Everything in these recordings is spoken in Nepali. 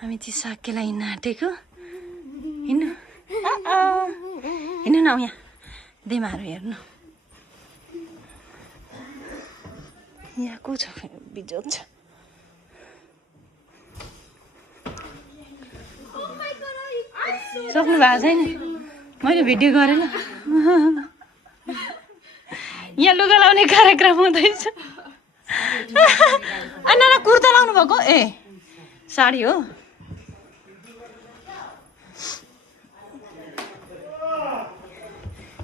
हामी चाहिँ साकेलाई हिँड्न आँटेको हिँड्नु हिँड्नु न यहाँ देमाहरू हेर्नु यहाँ को छ बिजोग छ सक्नु भएको छैन मैले भिडियो गरेँ ल यहाँ लुगा लाउने कार्यक्रम हुँदैछ नाना कुर्ता लाउनु भएको ए साडी हो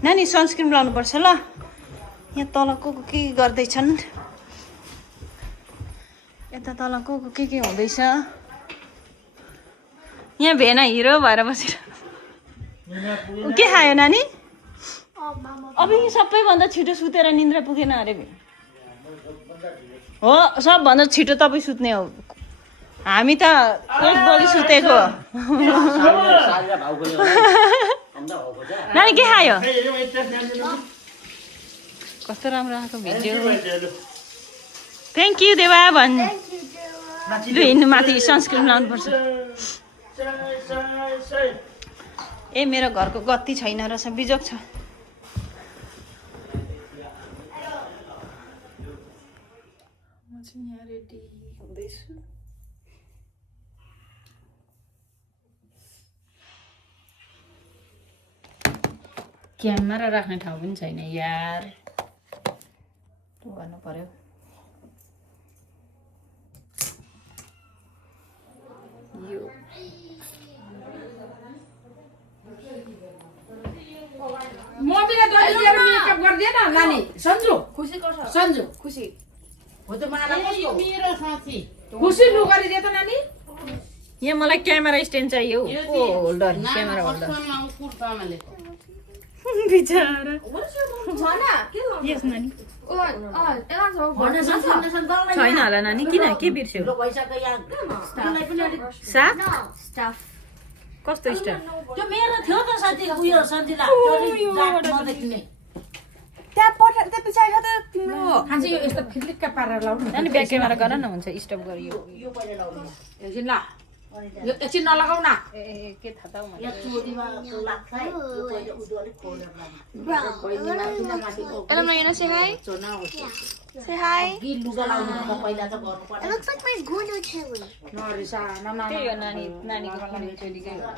नानी सनस्क्रिन लाउनु पर्छ ल यहाँ तल को के गर्दैछन् यता तल को के हुँदैछ यहाँ भेना हिरो भएर बसेर के खायो नानी अब यो सबैभन्दा छिटो सुतेर निन्द्रा पुगेन अरे हो सबभन्दा छिटो तपाईँ सुत्ने हो हामी त एक बजी सुतेको नानी के खायो कस्तो राम्रो आएको भिडियो थ्याङ्क यू देवा भन् लु हिँड्नु माथि सनस्क्रिन लाउनुपर्छ ए मेरो घरको गत्ती छैन रहेछ बिजोग छ म चाहिँ यहाँ रेडी हुँदैछु क्यामेरा राख्ने ठाउँ पनि छैन यार गर्नु पर्यो यो मोतीले दलिएर मेकअप गर्दैन नानी सन्जु खुसी गर्छ सन्जु खुसी हो त मलाई कस्तो मेरो साथी खुसी लु गरिदिए त नानी यहाँ मलाई क्यामेरा स्ट्यान्ड चाहियो होल्डर क्यामेरा होल्डर बिचारा यस नानी छैन होला नानी किन के बिर्स्यो साग कस्तो स्टाफ त्यो मेरो थियो त साथी उयो सन्जिला नदेखिने त्यहाँ पछाडि छ त तिम्रो खान्छ यो यस्तो फिलिक्क पारेर लाउनु नानी ब्याक क्यामेरा गर न हुन्छ स्टप गरियो यो पहिला लाउने एकछिन ल यो एकछिन नलगाउ न ए के थाहा त या चोरीमा लाग्छ है यो पहिला उदो अलिक खोलेर Hello, Marina, say hi. Say hi. गि लुगा लाउनु त पहिला त गर्नु पर्छ It looks like my Guno chili. नरिसा नाना त्यही हो नानी नानीको किनेको चोलीकै हो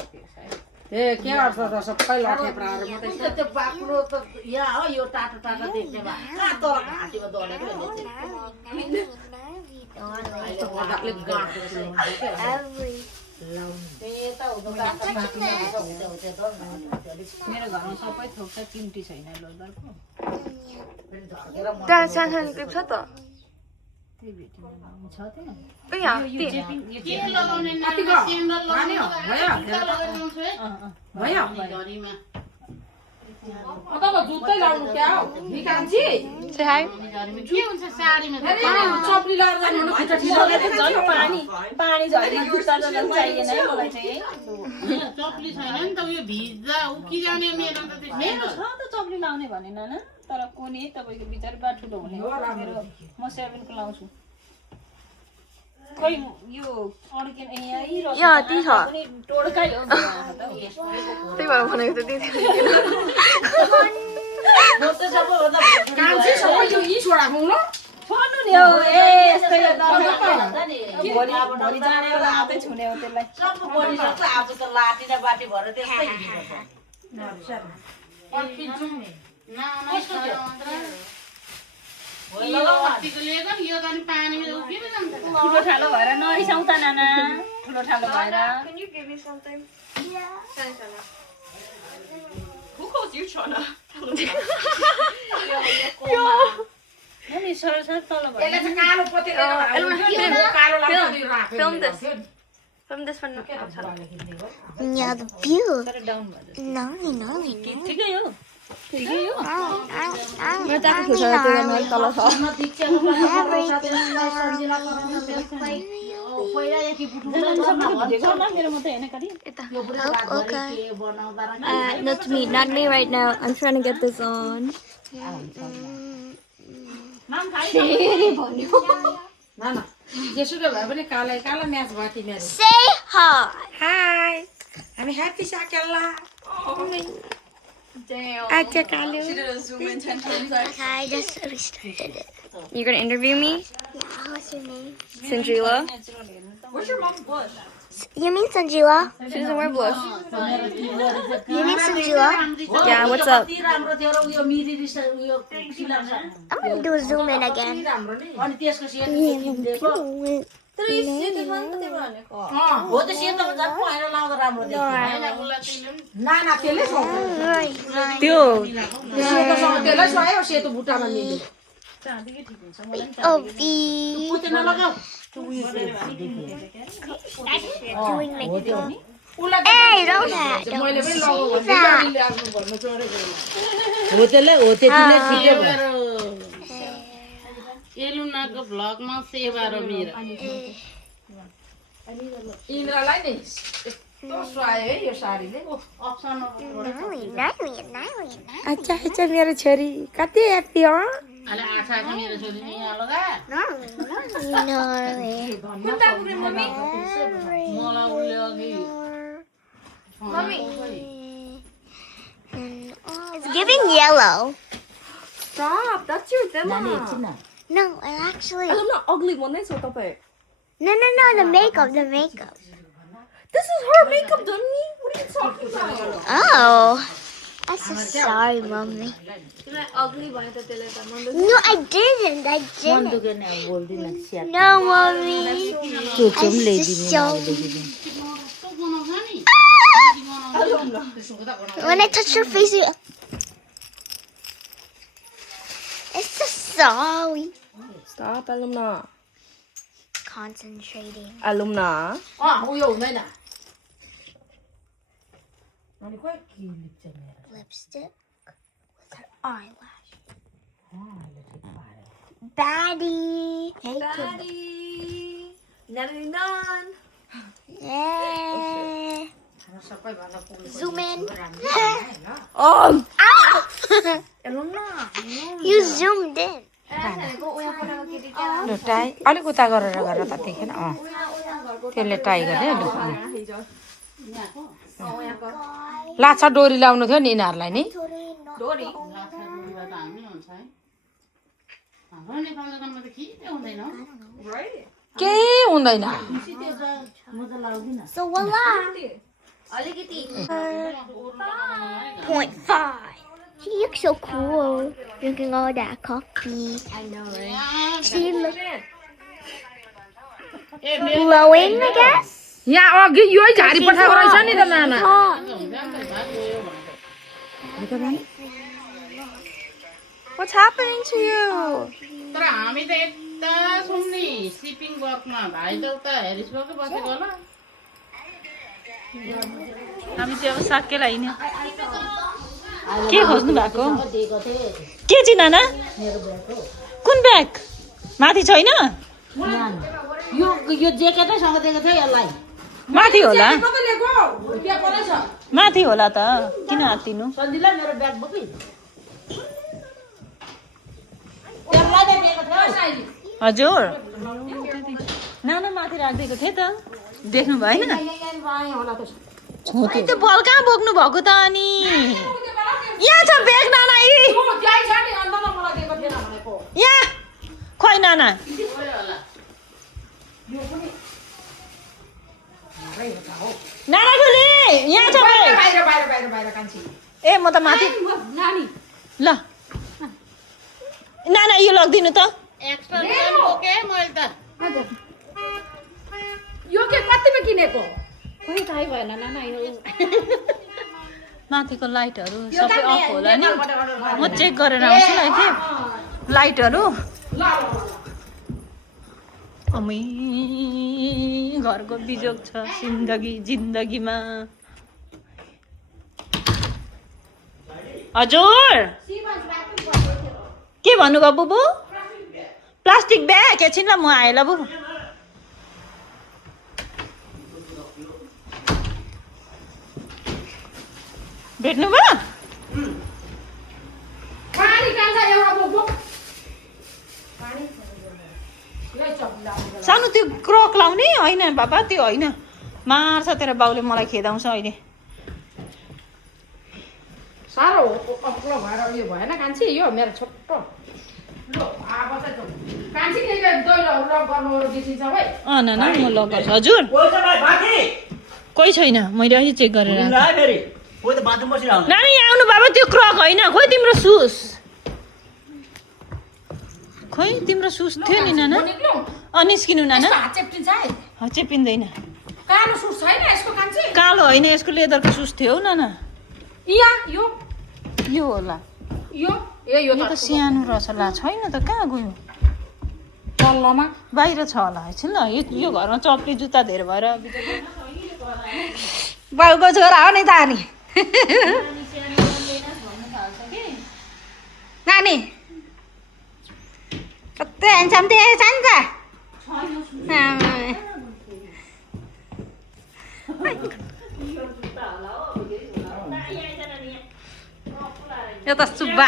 ए के गर्छ त सबै लठे प्राएर मात्रै छ त्यो बाक्लो त यहाँ हो यो टाटो टाटो देख्ने भए कहाँ तल घाँटीमा दलेको यस्तो पर्दाले गाँठो छ Every. मेरो घरमा सबै थोक छ चिम्टी छैन लोदरको त्यहाँ सानो क्लिप छ त त्यही भेटिन छ त्यहाँ ए यहाँ के लगाउने कति गयो नानी हो भयो भयो घरीमा अतको जुत्तै लाउनु क्या हो निकान्छी Say hi. के हुन्छ साडीमा त चप्ली लगाएर जानु भने खुट्टा ठिलो झन् पानी झरी जुत्ता त झन् चाहिएन है मलाई चाहिँ चप्ली छैन नि त उयो भिज्दा उकिरहने मेरो त मेरो छ त चप्ली लाउने भने नाना तर कुनै तपाईँको बिचार बा ठुलो हुने मेरो म 7 को लाउँछु खै यो अड्किन यहाँ ती छ पनि टोड्काइ हो त्यही भएर भनेको त दिदी कान्छी सबै यो यी छोडाको ल छोड्नु नि हो ए यस्तै भोलि जाने बेला मात्रै छुने हो त्यसलाई सब परिसक्छ आज त लाटी र बाटी भएर त्यस्तै हिँड्नुपर्छ ठुलो ठालो भएर नरिसाउँ त नाना ठुलो ठालो भएर Can you give me something? Yeah. Thanks, Anna. Who calls you Chana? नि सर सर तल यसले भएर चाहिँ कालो पतेले कालो लाग्छ Film this. Film this one. Yeah, the view. तर डाउन भयो Nani, nani, ठिकै हो ठिकै हो मेरो तातो खुर्सा त्यो गर्न तल छ मेरो मात्रै होइन कति Okay. Not me, not me right now. I'm trying to get this on. ना ना जेसुकै भए पनि कालै काला म्याच भयो तिमीहरू Say hi. हाई हामी ह्याप्पी साकेला आज काल्यो Okay, I just restarted it. You're gonna interview me? Yeah, what's your name? Sanjula? You mean Sanjula? She doesn't wear blush. You mean Sanjula? Yeah, what's up? राम्रो थियो र उयो मिरी रिस उयो सिलाउँछ I'm gonna do a zoom in again. अनि त्यसको सेतो किनिदिएको हो त सेतोमा झन् पहेँलो लाउँदा राम्रो देखियो नाना त्यसले सुहाउँछ त्यो सेतोसँग त्यसलाई सुहायो सेतो बुट्टामा मिल्यो Oh, V. पुते नलगाऊ Doing makeup. उसलाई Hey, don't that. Don't मैले पनि say लगाऊ भन्दै that. गाडीले आफ्नो घरमा चढेको हो त्यसलाई हो त्यति नै ठिकै भयो एलुनाको भ्लगमा सेवा र मेरो इन्द्रलाई नि यस्तो सुहायो है यो साडीले अप्सन अच्छा अच्छा मेरो छोरी कति ह्याप्पी हो अहिले आँखा मेरो छोरीले यहाँ लगा मलाई उसले अघि It's giving yellow. Stop! That's your नानी demo. एकछिन न No, I actually. I'm not ugly one. That's what I'm No, the makeup, the makeup. This is her makeup, dummy. What are you talking about? Oh. I'm so sorry, mommy. Ugly one. No, I didn't. I मन didn't. दुखेन बोल्दिन स्याट No, mommy. त्यो I'm ल्याइदिनु so. When I touch your face, it's so sorry. Stop, alumna. Concentrating. Alumna. उयो हुँदैन अनि खोइ के लिप्छ मेरो Lipstick with her eyelash. Baddie. Hey, Daddy. None. yeah. सबैभन्दा पुग्नु Zoom in. Oh. Alumna. You zoomed in. ल टाई अलिक उता गरेर गर त देखेन त्यसले टाई गरे लु लाछा डोरी लाउनु थियो नि यिनीहरूलाई नि Dory. Right? केही हुँदैन म त लाउँदिन So voila. 0.5. She looks so cool. Drinking all that coffee. I know, right? She looks glowing, I guess. यहाँ अघि यो झाडी पठाएको रहेछ नि त नाना What's happening to you? तर हामी त यता छौँ नि सिपिङ वर्कमा भाइ त उता हेरिसकै बसेको होला हामी चाहिँ अब साकेला हिँड्यो के खोज्नु भएको दिएको थिएँ के चाहिँ नाना मेरो ब्याग हो कुन ब्याग माथि छैन यो ज्याकेटैसँग दिएको थियो यसलाई माथि होला त्यहाँ परेछ माथि होला त किन हात्तिनु सन्जिला मेरो ब्याग बोकी त्यसलाई नै दिएको थियो साइली हजुर नाना माथि राखिदिएको थिएँ त देख्नु भएन त्यो बल कहाँ बोक्नु भएको त अनि यहाँ छ ब्याग नाना यी यहाँ खोइ नाना नाना खोले यहाँ छ ब्याग ए म त माथि ल नाना यो लगिदिनु त एक्स्ट्रा बोके मैले त यो के कतिमा किनेको खोइ थाहै भएन नाना यो माथिको लाइटहरू सबै अफ होला नि म चेक गरेर आउँछु न के लाइटहरू अमै घरको बिजोग छ जिन्दगीमा हजुर के भन्नुभयो बुबु प्लास्टिक ब्याग एकछिन ल म आएँ ल बुबु भेट्नुभयो सानो त्यो क्रक लाउने होइन बाबा त्यो होइन मार्छ तेरो बाउले मलाई खेदाउँछ अहिले साह्रो अग्लो भएर उयो भएन कान्छी यो मेरो छोटो ल आएको चाहिँ कान्छी के दैलोहरू रक गर्नुहरू बिर्सिन्छ है नाना म लगाउँछु हजुर कोही छैन मैले अहिले चेक गरेर नानी यहाँ आउनु बाबा त्यो क्रक होइन खोइ तिम्रो सुस खोइ तिम्रो सुस थियो नि नाना निस्किनु नाना हात चेप्टिन्छ है चेपिँदैन कालो सुट छैन यसको कान्छी कालो होइन यसको लेदरको सुस थियो हौ नाना यो होला यो यो त सानो रहेछ ला छैन त कहाँ गयो तल्लोमा बाहिर छ होला एकछिन ल यो घरमा चप्ली जुत्ता धेर भएर बाउको छोरा हो नि त अनि नानी कति ह्यान्डसम देखेको छ नि त यो त सुब्बा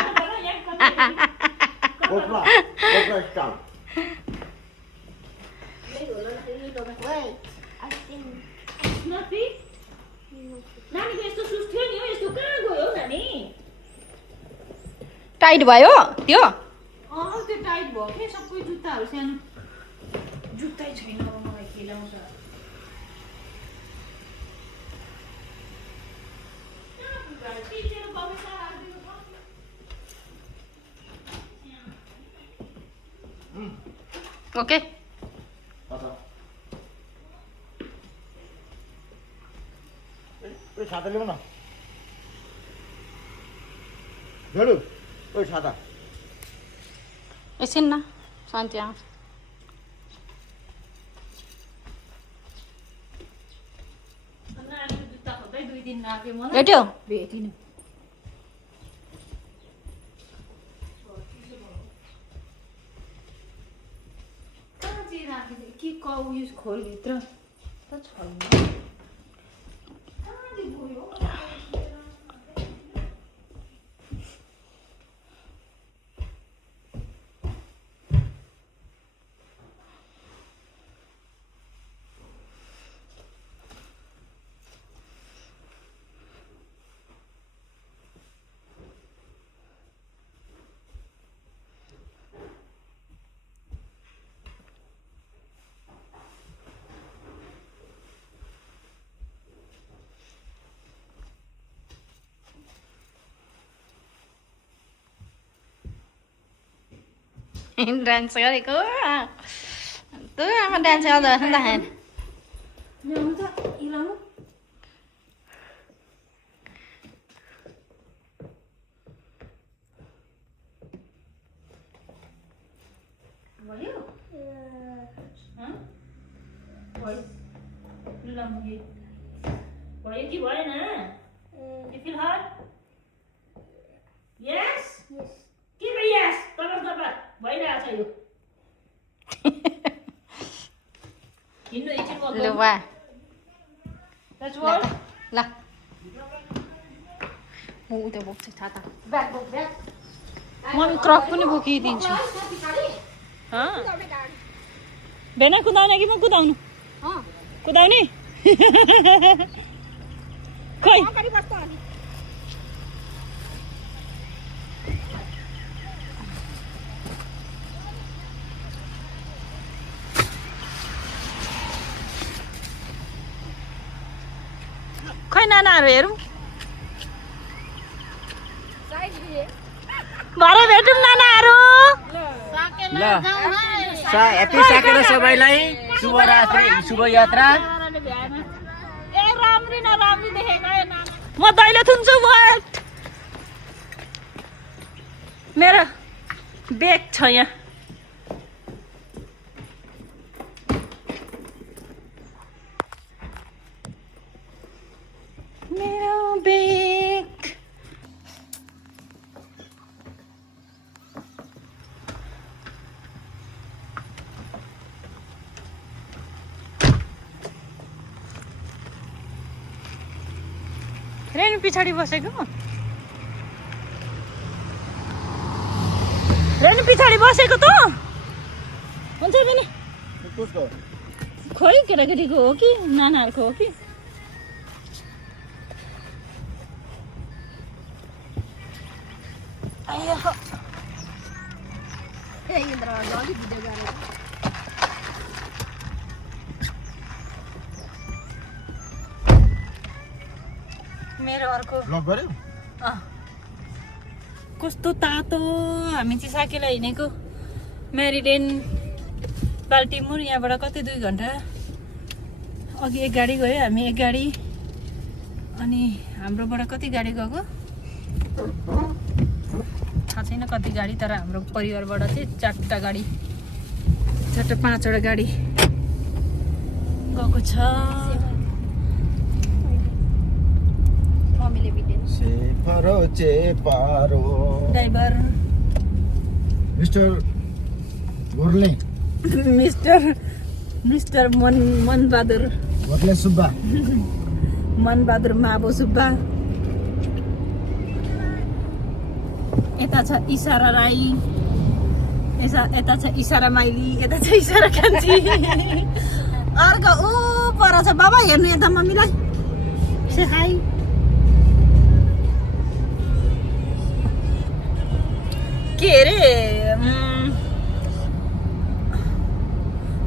टाइट भयो त्यो त्यो टाइट भयो कि सबै जुत्ताहरू सानो जुत्तै छैन अब मलाई खेलाउँछ ओके छाता ल्याउ न झोलु ओ छाता एकछिन न शान्ति आउँछ जुत्ता खोज्दै 2 दिन लाग्यो मलाई भेट्यो भेटिनु के उयो खोलभित्र त छैन डान्स गरेको तँ आमा डान्स गर्दा रहेछ नि त खान ल्याउनु त इलाउनु भयो भयो कि भएन You feel hot? Yes? Yes. Give a yes. Dapat. भइरहेछ यो हिँड्नु एकछिन ल वा That's all? ल म उता बोक्छु छाता ब्याग बोक ब्याग म क्रक पनि बोकिदिन्छु बेना कुदाउने कि म कुदाउनु कुदाउने खै खै नानाहरू हेरौँ भरे भेटौँ नानाहरू ह्यापी साकेला सबैलाई शुभरात्रि शुभ यात्रा ए राम्री नराम्री देखेको म दैलो थुन्छु भट मेरो बेग छ यहाँ मेरो बेग रेनु पछाडि बसेको रेनु पछाडि बसेको त हुन्छ भने खोइ केटाकेटीको हो कि नानाहरूको हो कि मेरो अर्को ब्लक गर्यो कस्तो तातो हामी चाहिँ साकेला हिँडेको म्यारिडेन बाल्टिमोर यहाँबाट कति 2 घन्टा अघि एक गाडी गयो हामी एक गाडी अनि हाम्रोबाट कति गाडी गएको थाहा छैन कति गाडी तर हाम्रो परिवारबाट चाहिँ 4टा गाडी 5वटा गाडी गएको छ सेपारो चेपारो driver mister Gorle mister Manbahadur Gorle Subba Manbahadur Mabo Subba यता छ इसारा राई यता छ इसारा माइली यता छ इसारा कान्छी अर्को ऊ पर छ बाबा हेर्नु यता मम्मीलाई से हाई के अरे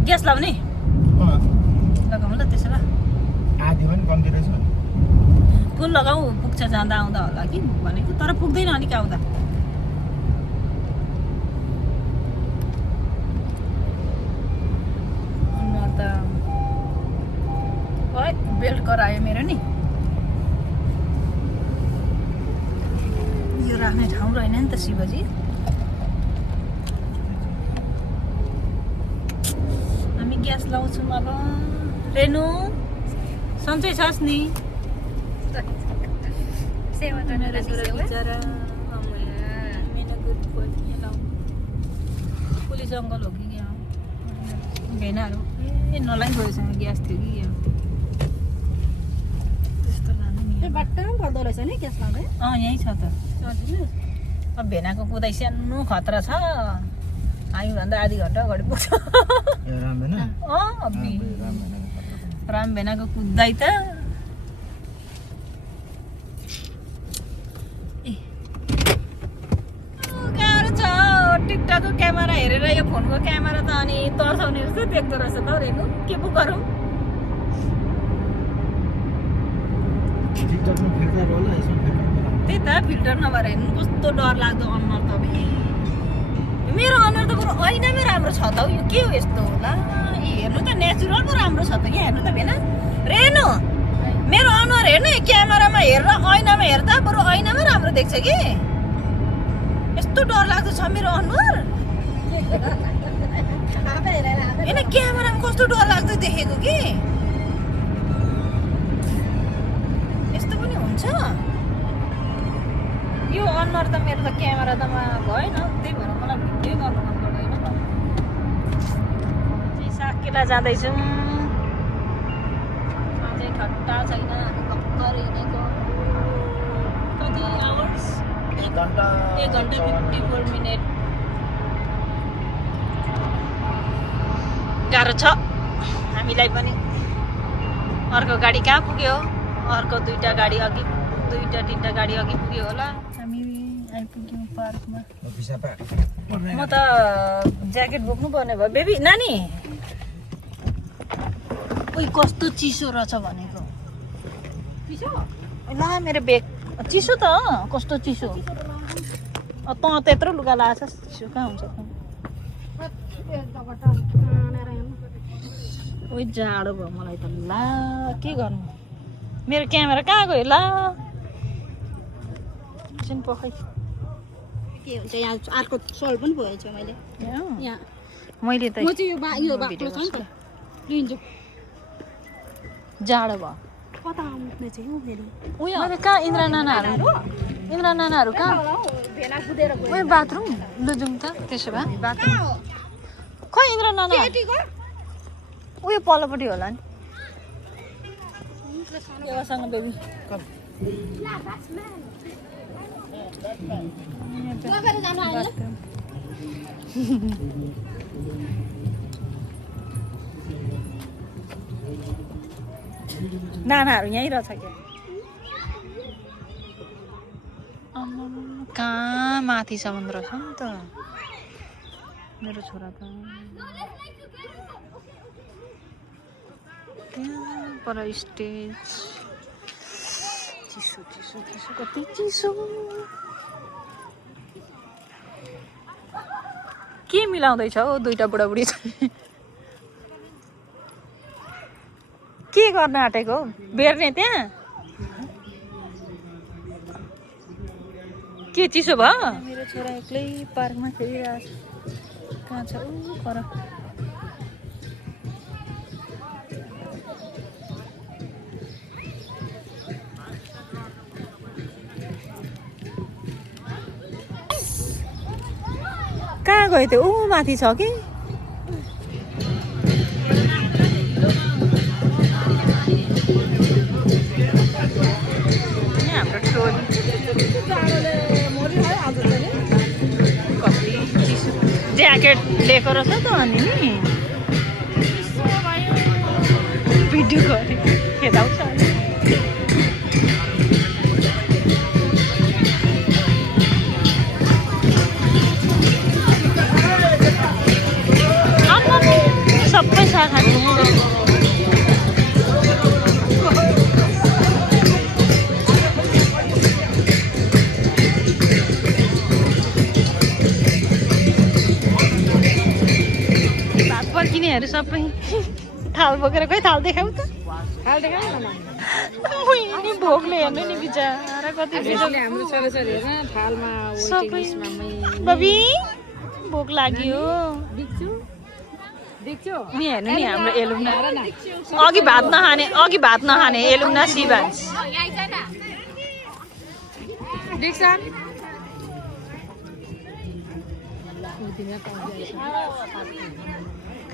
ग्यास लाउने लगाउँ ल त्यसो भए आधी पनि कम्ती रहेछ कुन लगाऊ पुग्छ जाँदा आउँदा होला कि भनेको तर पुग्दैन अलिक आउँदा अनुहार त है बेल्ट करायो मेरो नि यो राख्ने ठाउँ रहेन नि त शिवजी हामी ग्यास लाउँछौँ अब रेनु सन्चै छस् नि पुलिस अङ्कल हो कि यहाँ भेनाहरू ए नलाइ गएसँग ग्यास थियो कि यहाँ त्यस्तो लानु नि बाटोमा पर्दो रहेछ नि ग्यास लाउँदै यहीँ छ त अब भेनाको कुदाइ सानो खतरा छ हामीभन्दा आधी घन्टा अगाडि पुग्छ राम भेनाको कुदाइ त टिकटकको क्यामेरा हेरेर यो फोनको क्यामेरा त अनि तर्साउने जस्तो देख्दो रहेछ त रेनु के पो गरौँ त्यही त फिल्टर नभएर हेर्नु कस्तो डर लाग्दो अनुहार त मेरो अनुहार त बरु ऐनामै राम्रो छ त यो के हो यस्तो होला हेर्नु त नेचुरल पो राम्रो छ त यहाँ हेर्नु त भेना रेनु मेरो अनुहार हेर्नु क्यामेरामा हेरेर ऐनामा हेर्दा बरु ऐनामै राम्रो देख्छ कि यस्तो डर लाग्दो छ मेरो अनुहार होइन क्यामेरामा कस्तो डर लाग्दो देखेको कि यस्तो पनि हुन्छ यो अनुहार त मेरो त क्यामेरा त भएन त्यही भएर मलाई भिडियो गर्नु मन पर्दैन साकेला जाँदैछौँ अझै ठट्टा छैन भर्खर हिँडेको कति आवर्स 1 घन्टा 54 मिनट गाह्रो छ हामीलाई पनि अर्को गाडी कहाँ पुग्यो अर्को 2टा गाडी अघि 2-3टा गाडी अघि पुग्यो होला हामी आइपुग्यौँ पार्कमा म त ज्याकेट बोक्नु पर्ने भयो बेबी नानी उही कस्तो चिसो रहेछ भनेको चिसो ला मेरो बेग चिसो त कस्तो चिसो त त्यत्रो लुगा लगाएको छ चिसो कहाँ हुन्छ उही जाडो भयो मलाई त ला के गर्नु मेरो क्यामेरा कहाँ गयो ला एकछिन पखै के हुन्छ यहाँ अर्को सल्ट पनि भएछ मैले यहाँ मैले त म चाहिँ यो बाटो छ नि त लिन्छु जाडो भयो कता आउनु चाहिँ हो फेरि उयो कहाँ इन्द्र नानाहरू कहाँ भेना कुदेर गयो उयो बाथरुम लु जाउँ त त्यसो भए बाथरुम खै इन्द्र नाना उयो पल्लोपट्टि होला नि योसँग बेबी नानाहरू यहीँ रहेछ क्या कहाँ माथि समुद्र छ नि त मेरो छोरा त त्यहाँ पर स्टेज चिसो चिसो चिसो कति चिसो के मिलाउँदैछ हौ दुईटा बुढाबुढी छ के गर्न आँटेको हौ बेर्ने त्यहाँ के चिसो भयो मेरो छोरा एक्लै पार्कमा खेलिरहेछ कहाँ छ ऊ पर कहाँ गयो त्यो ऊ माथि छ कि हाम्रो ट्रोली कति चिसो ज्याकेट लिएको रहेछ त अनि नि भिडियो गरेँ खेदाउँछ सबै साथी भात पर्किनेहरू सबै थाल बोकेर कोही थाल देखाऊ त थाल देखाउ न नि भोकले हेर्नु नि बिचारा कति हाम्रो छोराछोरी हेर्न थालमा सबै बबी भोक लाग्यो देख्छौ नि हेर्नु नि हाम्रो एलुम्ना अघि भात नखाने एलुम्ना शिवान्स देख्छ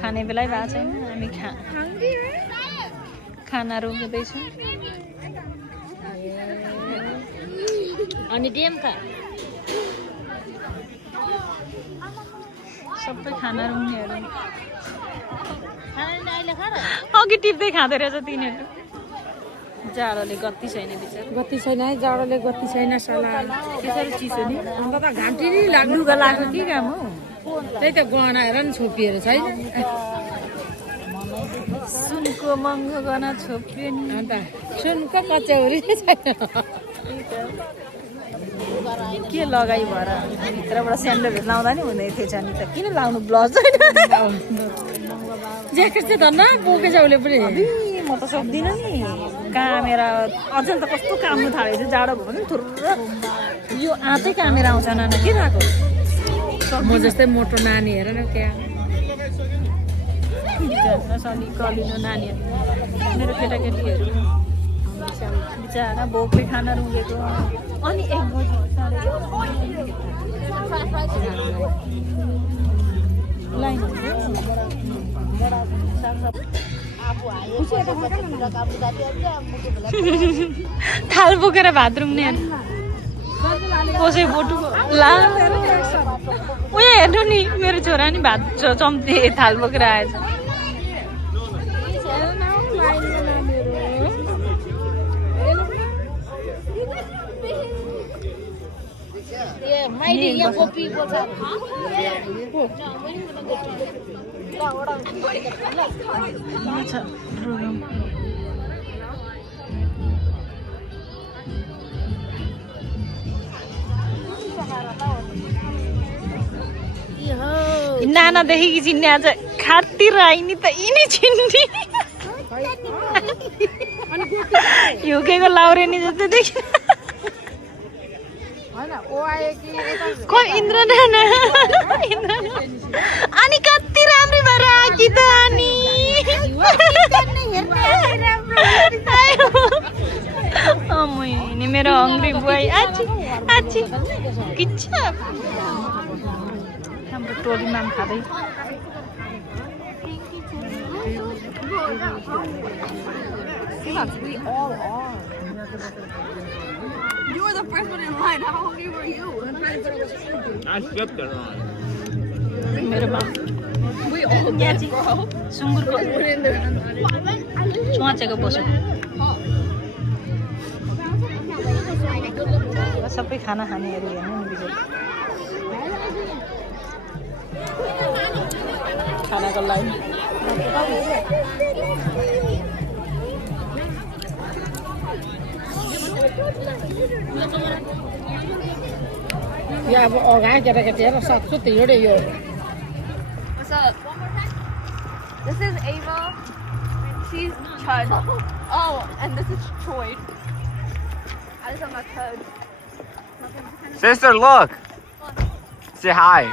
खाने बेलै भएको छैन हामी खाना रोक्दैछौँ अनि डेम खा सबै खाना रुङ्नेहरू अघि टिप्दै खाँदो रहेछ तिनीहरू जाडोले गति छैन बिचार गति छैन है जाडोले गति छैन सला त्यसरी चिसो नि अन्त त घामटिरी लाग्नु लुगा लाग्यो के काम हो त्यही त गहना हेर नि छोपिएर छैन सुनको महँगो गहना छोपियो नि अन्त सुनको कचौरी छैन के लगाइ भएर भित्रबाट स्यान्डलहरू लाउँदा नि हुँदै थिएछ नि त किन लाउनु ब्लाउज ज्याकेट चाहिँ धन्न बोकेछ उसले पनि म त सक्दिनँ नि कामेरा अझै त कस्तो काम्नु थालेको थियो जाडो भयो भने थुर्र यो आँतै कामेरा आउँछ नाना के भएको म जस्तै मोटो नानी हेर न क्या सली कलिनो नानीहरू मेरो केटाकेटीहरू बिचरा भोकले खाना रुँगेको अनि 1 बजी लाइन थाल बोकेर भात रुङ्नेहरू कसै बोटुको ला उयो हेर्नु नि मेरो छोरा नि भात चम्ची थाल बोकेर आएछ नाना देखेकी चिन्ने आज खातिर आइनी त यिनी चिन्ने युकेको लाउरेनी जस्तो देखिन को इन्द्र नाना अनि कति राम्री भएर आकी त अनि नि मेरो हङ्ग्री बुवाई आची आची किच्छ हाम्रो टोलीमा पनि खाँदै You were the first one in line. How hungry were you? I skipped it. मेरो बाबु सुँगुरको चुवाचेको बस्यो सबै खाना खानेहरू हेर्नु नि भिडियो खानाको लागि यो अब अगाडि केटाकेटीहरू सक्छु त्यो यो What's up? This is Ava. She's Chud. Oh, and this is Troy. I just have my Chud. Sister, look. Say hi.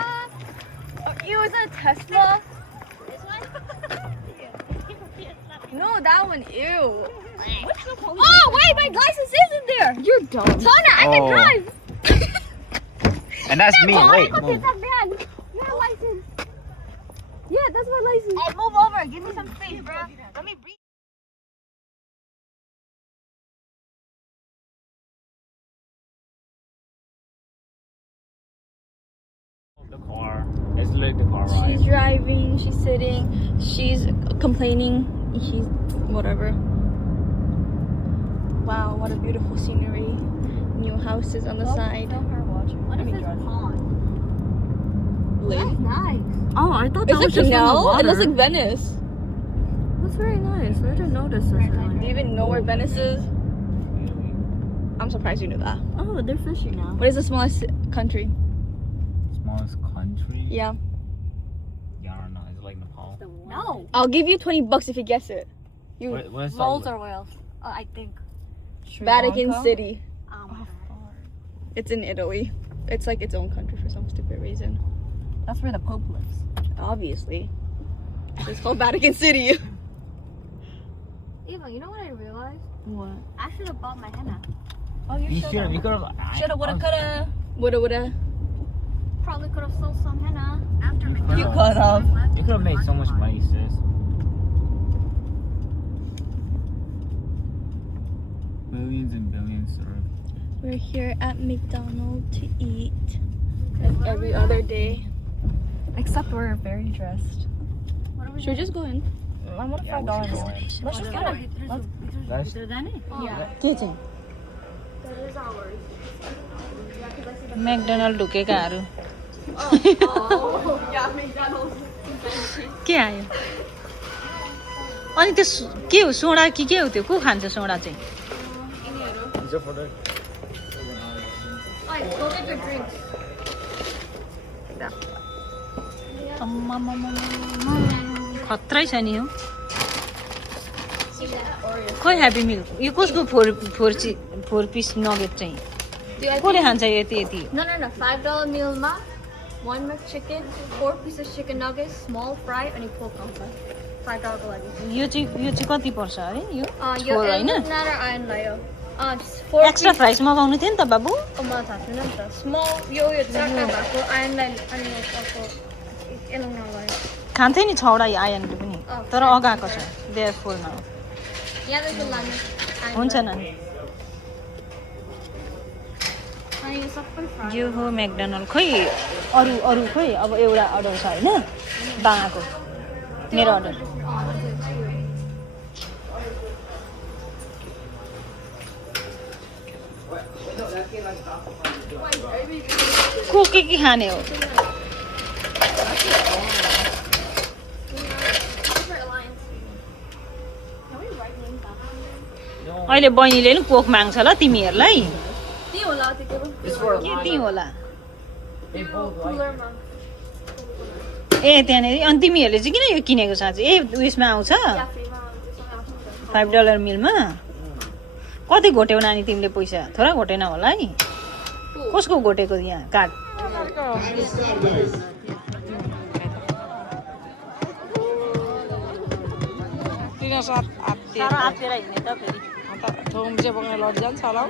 Oh, ew, is that a Tesla? No, that one, ew. Oh, wait, my license is in there. You're dumb. Tana, I can Oh. drive. And that's me. Wait, Look move. at that man. Your license. Yeah, that's my license. Hey, move over. Give me some space, bro. Let me breathe. The car. It's like the car She's ride. driving, she's sitting, she's complaining, she's whatever. Wow, what a beautiful scenery. New houses on the side. What if it's pond? That's nice. Oh, I thought It's like canal. It looks like Venice. That's very nice. I didn't notice this. Do you even know where Venice is? I'm surprised you knew that. Oh, they're fishing now. What is the smallest country? Smallest country? Yeah. Yeah, I don't know. Is it like Nepal? No. I'll give you $20 if you guess it. You What is Moles or whales? I think. Vatican City. Oh my God. It's in Italy. It's like its own country for some stupid reason. That's where the Pope lives. Obviously. It's called Vatican City. Eva, you know what I realized? What? I should have bought my henna. Oh, You sure? You could have. Shoulda, woulda, coulda. Woulda. Probably could have sold some henna after You could have. You could have made so much money, sis. Millions and billions served. We're here at McDonald's to eat. Like every other day. Except we're very dressed. Should we just go in? I want Yeah, we should go in. Let's just get it. Let's. McDonald's ढुकेकाहरू के आयो अनि त्यो के हो सोडा कि के हो त्यो को खान्छ सोडा चाहिँ खत्रै छ नि हो खोइ ह्याप्पी मिल यो कसको फोर पिस नगेट चाहिँ कसले खान्छ यति यति No. $5 meal ma. 1 McChicken, 4 pieces chicken nuggets, small fry, and a Coke combo. $5 lagi. यो चाहिँ कति पर्छ अरे यो Yo, छोर होइन nara ayan layo. Just 4 extra fries मगाउनु थियो नि त बाबु Small, yo, tsaka ba ko ayan layo. Ano ako? Ilang na layo. खान्थ्यो नि छवटा आयनले पनि तर अगाएको छ देयर फुल न Yeah, there's a lemon. हुन्छ न Ano yung sakpan fry? यो हो McDonald खोइ अरू खोइ अब एउटा अर्डर छ होइन बाँगाको मेरो अर्डर को के खाने हो अहिले बहिनीले नि कोक माग्छ ल तिमीहरूलाई के ती होला ए त्यहाँनिर अनि तिमीहरूले चाहिँ किन यो किनेको साँच्चै ए उयसमा आउँछ $5 मिलमा कति घोट्यौ नानी तिमीले पैसा थोरै घोटेन होला है कसको घोटेको यहाँ कार्ड साह्रो आत्तिएर हिँड्ने त फेरि थोम चाहिँ बगान लड जान्छ होला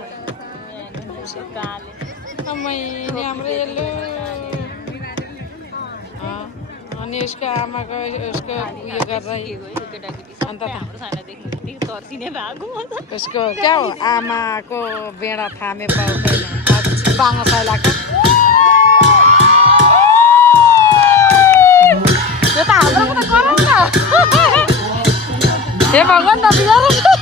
आमै हाम्रो यसले अनि यसको आमाको यसको उयो गरेर अन्त यसको क्या हो आमाको बेडा थामे पाउँदैन बाङ्गा सैलाको यो त हाम्रो त गरौँ न हे भगवान त बिगार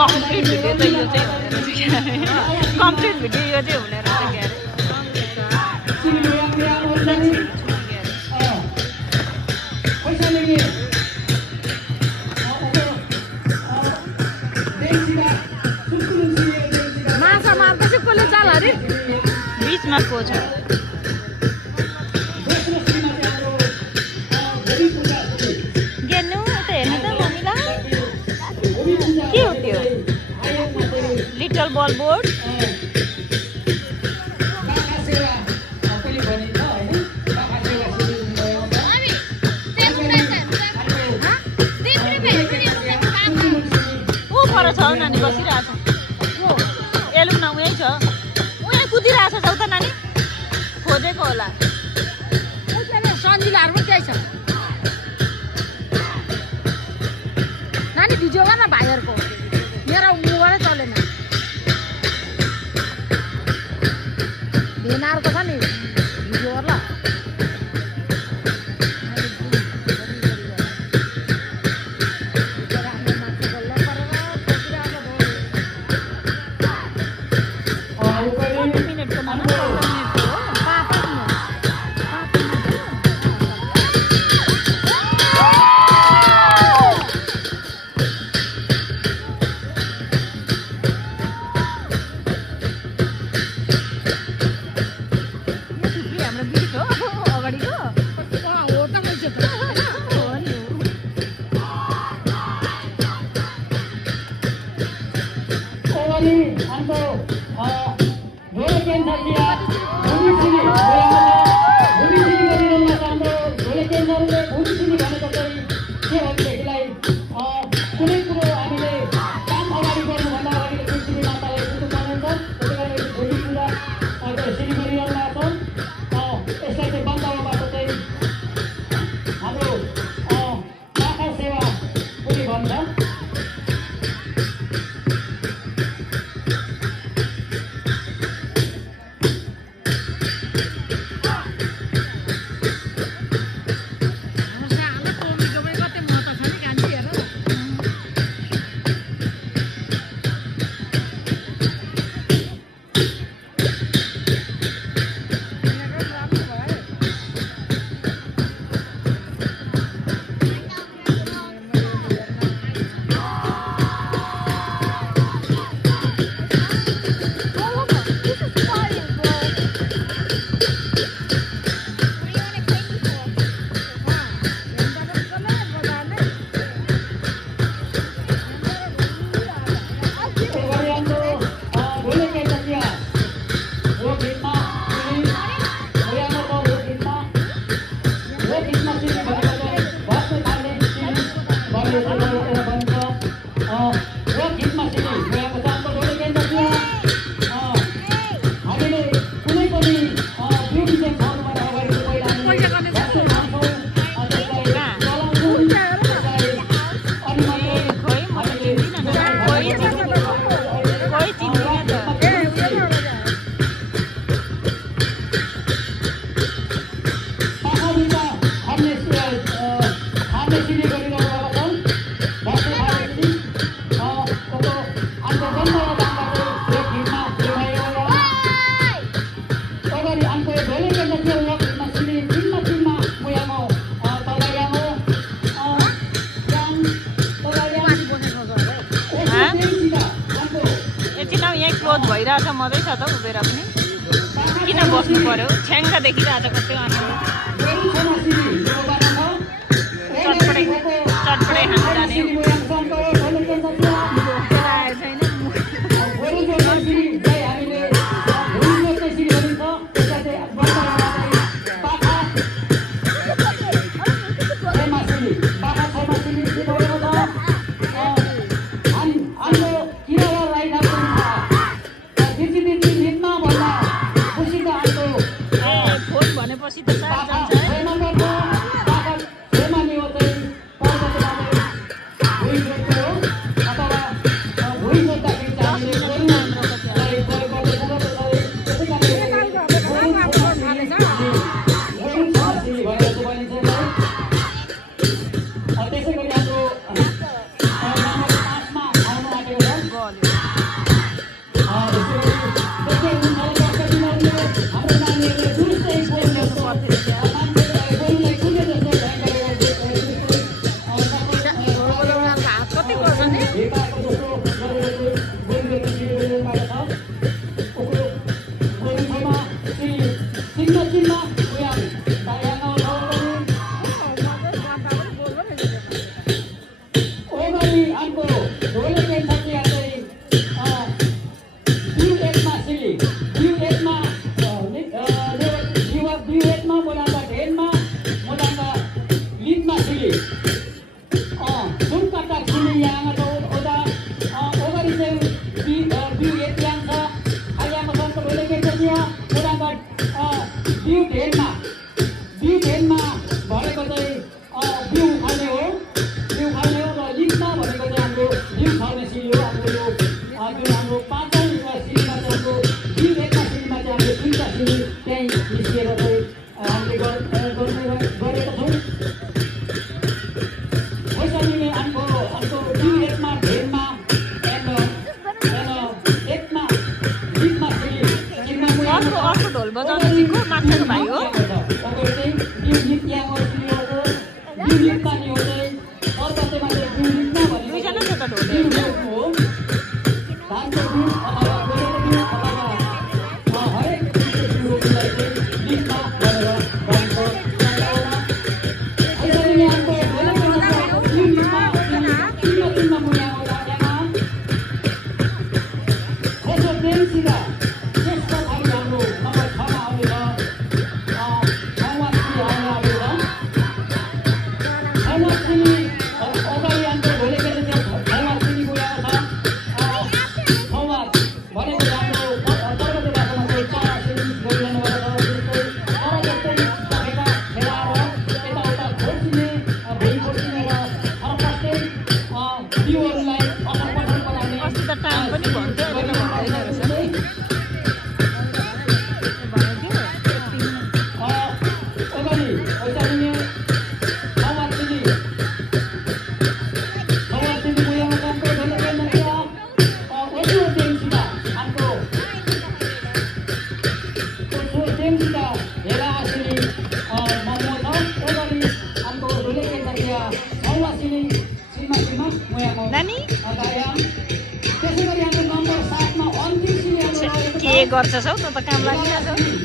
कम्प्लिट भिडियो चाहिँ यो चाहिँ कम्प्लिट भिडियो यो चाहिँ हुने रहेछ के अरे माछा मार्दैछ कसले चाल अरे बिचमा को छ गेन्नु त हेर्नु त मम्मीलाई के हो त्यो लिटल बल बोर्ड ऊ पर छ नानी बसिरहेछ एलुम न उही छ उही कुदिरहेछ छौ त नानी खोजेको होला सन्जिलाहरू पनि त्यही छ नानी भिडियो गर्न भाइहरूको मेरो मोबाइलै चलेन भेनाहरूको छ नि भिडियो गर्ला सोच भइरहेछ मजै छ त उभिएर पनि किन बस्नु पर्यो छ्याङ्ग देखिरहेछ कति आनन्द चटपटै चटपटै खानु जाने भनेपछि त साथ जान्छ है अर्को ढोल बजाउने चाहिँ को मान्छेको भाइ हो दुईजना छ त ढोले के गर्छस् हौ त काम लागिरहेछ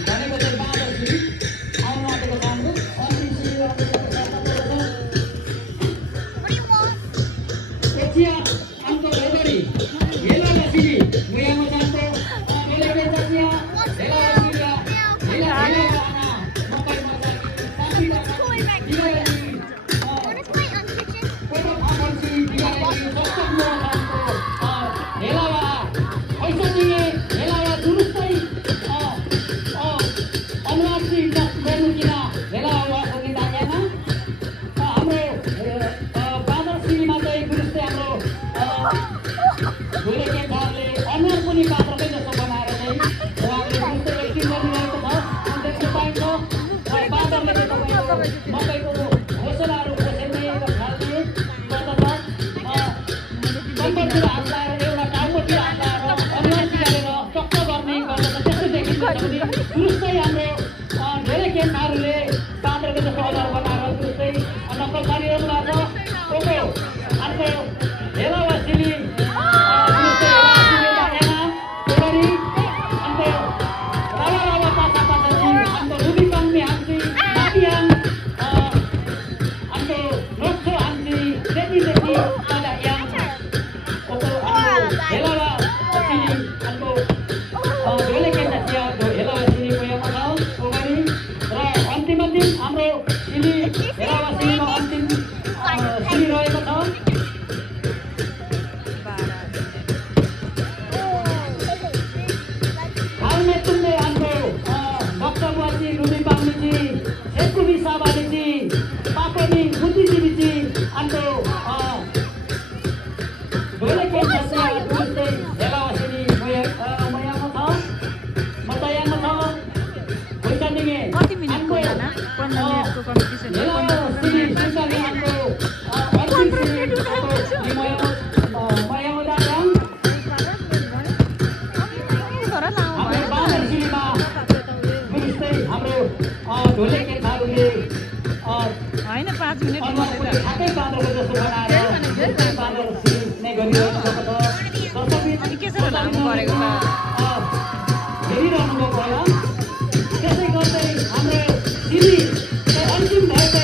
हेलावा सिनी हाम्रो ढोले केटा चिया हेलावा सिनी गएको छ अगाडि र अन्तिम हाम्रो सिनी हेलावा सिनीको अन्तिम सिनी रहेको छ हालमा तुमले हाम्रो डक्टर बुवाजी रुबी पाम्मीजी एकुबी साबालीजी पापनी बुद्धिजीवीजी हाम्रो ढोले केटा चिया तुमले हेलावा सिनी मयामा छ मतयामा छ भुटानिगे कति मिनटको होला 15 मिनटको कम्पिटिसन हो 5 मिनट अनि के साह्रो लामो गरेको त्यसै गर्दै हाम्रो दिल्ली अन्तिम भएको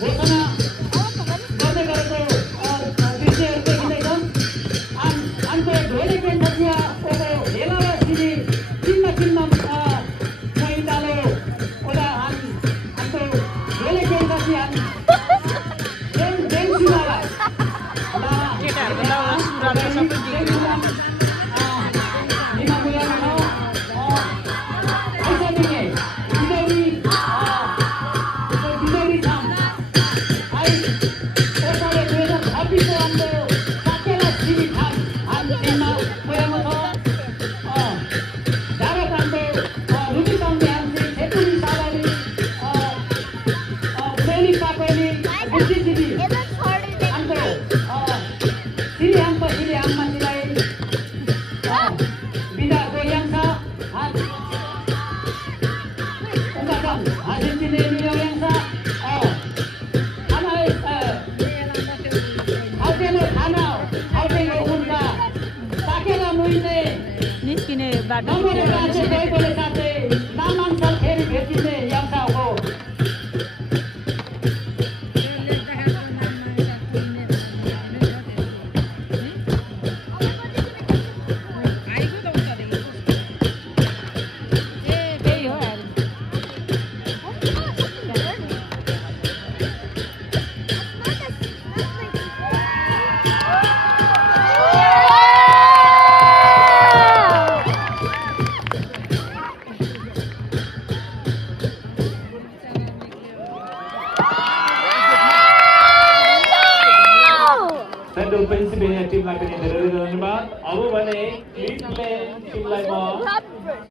घोषणा गर्दै गरेको दृश्यहरू देखिँदैछन् हाम्रो ढोले केन्द्र चिया हेलावा सिनी चिन्म महिलाले ओला हाम्रो ढोले केन्द्र चिया केटाहरूको लाउला सुरुवात सबै बिग्रियो निस्किने बाटो Satu prinsipnya tim lagi ini dari dalam. Abu bane, tim lain tim lain mau.